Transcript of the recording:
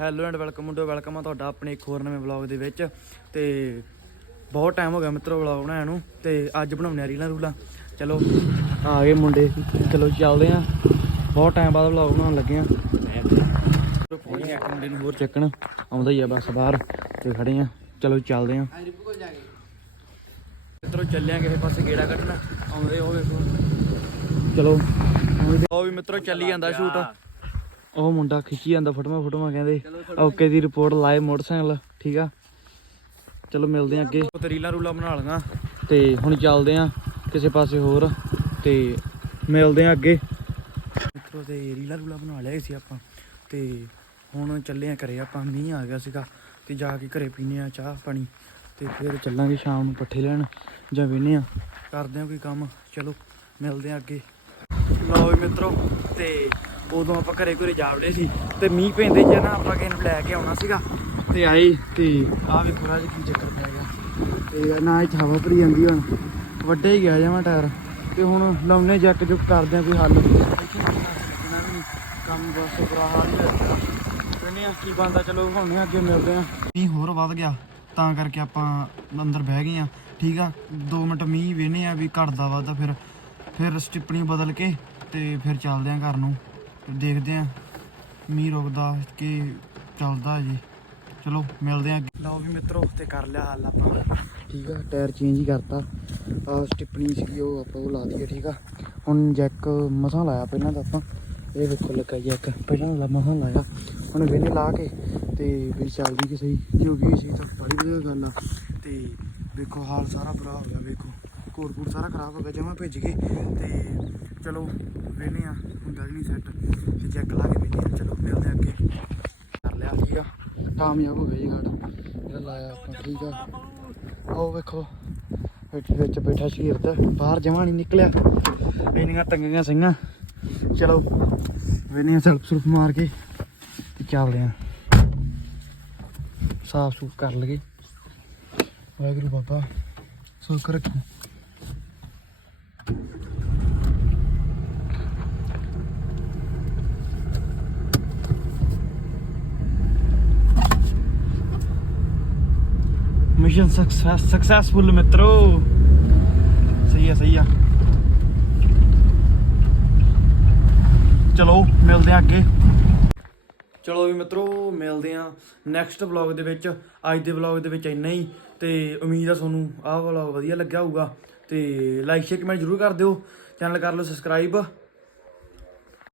Hello and welcome ਮੁੰਡੋ welcome ਆ ਤੁਹਾਡਾ ਆਪਣੇ ਇੱਕ ਹੋਰ ਨਵੇਂ ਵਲੌਗ ਦੇ ਵਿੱਚ। ਤੇ ਬਹੁਤ ਟਾਈਮ ਹੋ ਗਿਆ ਮਿੱਤਰੋ ਵਲੌਗ ਬਣਾਉਣ ਨੂੰ, ਤੇ ਅੱਜ ਬਣਾਉਣੇ ਆ ਰੀਲਾਂ ਰੂਲਾਂ। ਚਲੋ, ਆ ਗਏ ਮੁੰਡੇ। ਚਲੋ, ਚੱਲਦੇ ਆ। ਬਹੁਤ ਟਾਈਮ ਬਾਅਦ ਵਲੌਗ ਬਣਾਉਣ ਲੱਗੇ ਆ। ਫੋਨ ਇੱਕ ਮੁੰਡੇ ਨੂੰ ਹੋਰ ਚੱਕਣ। ਆਉਂਦਾ ਹੀ ਆ ਬਸ ਬਾਹਰ, ਤੇ ਖੜੇ ਆ। ਚਲੋ, ਚੱਲਦੇ ਆ। ਮਿੱਤਰੋ, ਚੱਲਿਆ ਆ ਕਿਸੇ ਪਾਸੇ ਗੇੜਾ ਕੱਢਣਾ। ਆਉਂਦੇ ਉਹ ਵੇਖੋ ਚਲੋ ਉਹ ਵੀ ਮਿੱਤਰੋ, ਚੱਲੀ ਜਾਂਦਾ ਸ਼ੂਟ। ਉਹ ਮੁੰਡਾ ਖਿੱਚੀ ਜਾਂਦਾ ਫੋਟੋਆਂ ਫੋਟੋਆਂ ਕਹਿੰਦੇ ਓਕੇ ਦੀ ਰਿਪੋਰਟ ਲਾਏ ਮੋਟਰਸਾਈਕਲ ਠੀਕ ਆ? ਚਲੋ ਮਿਲਦੇ ਆ ਅੱਗੇ। ਉਹ ਤੇ ਰੀਲਾਂ ਰੂਲਾਂ ਬਣਾ ਲਈਆਂ। ਤੇ ਹੁਣ ਚੱਲਦੇ ਆ ਕਿਸੇ ਪਾਸੇ ਹੋਰ ਤੇ ਮਿਲਦੇ ਆ ਅੱਗੇ। ਮਿੱਤਰੋ ਤੇ ਰੀਲਾਂ ਰੂਲਾਂ ਬਣਾ ਲਿਆ ਸੀ ਆਪਾਂ ਤੇ ਹੁਣ ਚੱਲੇ ਆ ਘਰੇ ਆਪਾਂ ਮੀਂਹ ਆ ਗਿਆ ਸੀਗਾ ਤੇ ਜਾ ਕੇ ਘਰੇ ਪੀਨੇ ਆ ਚਾਹ ਪਾਣੀ ਤੇ ਫਿਰ ਚੱਲਾਂਗੇ ਸ਼ਾਮ ਨੂੰ ਪੱਠੇ ਲੈਣ ਜਾਂ ਵੇਨੇ ਆ। ਕਰਦੇ ਆ ਕੋਈ ਕੰਮ ਚਲੋ ਮਿਲਦੇ ਆ ਅੱਗੇ। ਮਿੱਤਰੋ, ਤੇ ਉਦੋਂ ਆਪਾਂ ਘਰੇ ਘਰੇ ਜਾਵੜੇ ਸੀ ਤੇ ਮੀਂਹ ਪੈਂਦੇ ਚ ਨਾ ਆਪਾਂ ਕਿਸੇ ਨੂੰ ਲੈ ਕੇ ਆਉਣਾ ਸੀਗਾ। ਤੇ ਆਏ ਤੇ ਆਹ ਵੀ ਥੋੜਾ ਜਿਹਾ ਕੀ ਚੱਕਰ ਪੈ ਗਿਆ। ਤੇ ਨਾ ਇਹ ਹਵਾ ਭਰੀ ਜਾਂਦੀ ਹੁਣ। ਵੱਡੇ ਹੀ ਗਿਆ ਜਾਵਾਂ ਟਾਇਰ। ਤੇ ਹੁਣ ਲਾਉਨੇ ਜੱਕ ਜੁਕ ਕਰਦੇ ਆ ਕੋਈ ਹੱਲ। ਕੰਮ ਬਸ ਬੁਰਾ ਹਾਲ ਹੋਇਆ ਕਹਿੰਦੇ ਆ, ਕੀ ਬੰਦਾ ਚਲੋ ਹੁਣ ਅੱਗੇ ਮਿਲਦੇ ਆ। ਮੀਂਹ ਹੋਰ ਵੱਧ ਗਿਆ। ਤਾਂ ਕਰਕੇ ਆਪਾਂ ਅੰਦਰ ਬਹਿ ਗਏ ਆ। ਠੀਕ ਆ 2 ਮਿੰਟ ਮੀਂਹ ਵੇਨੇ ਆ ਵੀ ਘਟਦਾ ਵੱਧਦਾ ਫਿਰ ਫਿਰ ਸਟਿੱਪਣੀ ਬਦਲ ਕੇ ਤੇ ਫਿਰ ਚੱਲਦੇ ਆ ਘਰ ਨੂੰ। ਤੇ ਦੇਖਦੇ ਆ ਮੀਂਹ ਰੁਕਦਾ ਕਿ ਚੱਲਦਾ ਜੀ। ਚਲੋ ਮਿਲਦੇ ਆ ਲਓ ਵੀ ਮਿੱਤਰੋ ਤੇ ਕਰ ਲਿਆ ਹੱਲ ਆਪਾਂ। ਠੀਕ ਆ ਟਾਇਰ ਚੇਂਜ ਹੀ ਕਰਤਾ। ਆ ਸਟਿੱਪਣੀ ਸੀਗੀ ਉਹ ਆਪਾਂ ਉਹ ਲਾ ਦਈਏ ਠੀਕ ਆ। ਹੁਣ ਜੈਕ ਮਸਾਂ ਲਾਇਆ ਪਹਿਲਾਂ ਤਾਂ ਆਪਾਂ। ਇਹ ਵੇਖੋ ਲੱਗਾ ਜੈਕ ਪਹਿਲਾਂ ਲਾ ਮਸਾਂ ਲਾਇਆ। ਹੁਣ ਵੇਲੇ ਲਾ ਕੇ ਤੇ ਵੀ ਚੱਲਦੀ ਕਿ ਸਹੀ। ਜੋ ਵੀ ਸੀ ਤਾਂ ਬੜੀ ਵਧੀਆ ਗੱਲ ਆ। ਤੇ ਵੇਖੋ ਹਾਲ ਸਾਰਾ ਬੁਰਾ ਹੋ ਗਿਆ ਵੇਖੋ। ਕੋਰ ਕੋਰ ਸਾਰਾ ਖਰਾਬ ਹੋ ਗਿਆ, ਜਮਾ ਭਿੱਜ ਗਏ ਤੇ ਚਲੋ ਵੇਨੇ ਆ ਹੁੰਦਾ ਕਿ ਨਹੀਂ ਸੈੱਟ ਤੇ ਚੈੱਕ ਲਾ ਕੇ ਵੇਨੇ ਆ, ਚਲੋ ਮਿਲਦੇ ਅੱਗੇ। ਕਰ ਲਿਆ ਸੀਗਾ ਕਾਮਯਾਬ ਹੋ ਗਿਆ ਜੀ ਗਾੜਾ ਜਿਹੜਾ ਲਾਇਆ ਆਪਾਂ, ਠੀਕ ਆ। ਆਓ ਵੇਖੋ, ਵਿੱਚ ਵਿੱਚ ਬੈਠਾ ਸ਼ੇਰ ਤੇ ਬਾਹਰ ਜਮਾ ਨਹੀਂ ਨਿਕਲਿਆ। ਇੰਨੀਆਂ ਤੰਗੀਆਂ ਸਿੰਘਾਂ। ਚਲੋ ਵੇਨੇ ਆ ਸਲਪ ਮਾਰ ਕੇ ਚੱਲਦੇ ਆ। ਸਾਫ਼ ਸੂਫ ਕਰ ਲਗੇ ਵਾਹਿਗੁਰੂ ਬਾਬਾ, ਸੁੱਖ ਰੱਖੀ। ਮਿਸ਼ਨ ਸਕਸੈਸ ਸਕਸੈਸਫੁਲ ਮਿੱਤਰੋ ਸਹੀ ਆ ਸਹੀ ਆ ਚਲੋ ਮਿਲਦੇ ਆ ਅੱਗੇ ਚਲੋ ਵੀ ਮਿੱਤਰੋ ਮਿਲਦੇ ਆ ਨੈਕਸਟ ਵਲੌਗ ਦੇ ਵਿੱਚ ਅੱਜ ਦੇ ਵਲੌਗ ਦੇ ਵਿੱਚ ਇੰਨਾ ਹੀ ਤੇ ਉਮੀਦ ਆ ਤੁਹਾਨੂੰ ਆਹ ਵਲੌਗ ਵਧੀਆ ਲੱਗਿਆ ਹੋਊਗਾ ਤੇ ਲਾਈਕ ਸ਼ੇਅਰ ਕਮੈਂਟ ਜ਼ਰੂਰ ਕਰ ਦਿਓ। ਚੈਨਲ ਕਰ ਲਓ ਸਬਸਕ੍ਰਾਈਬ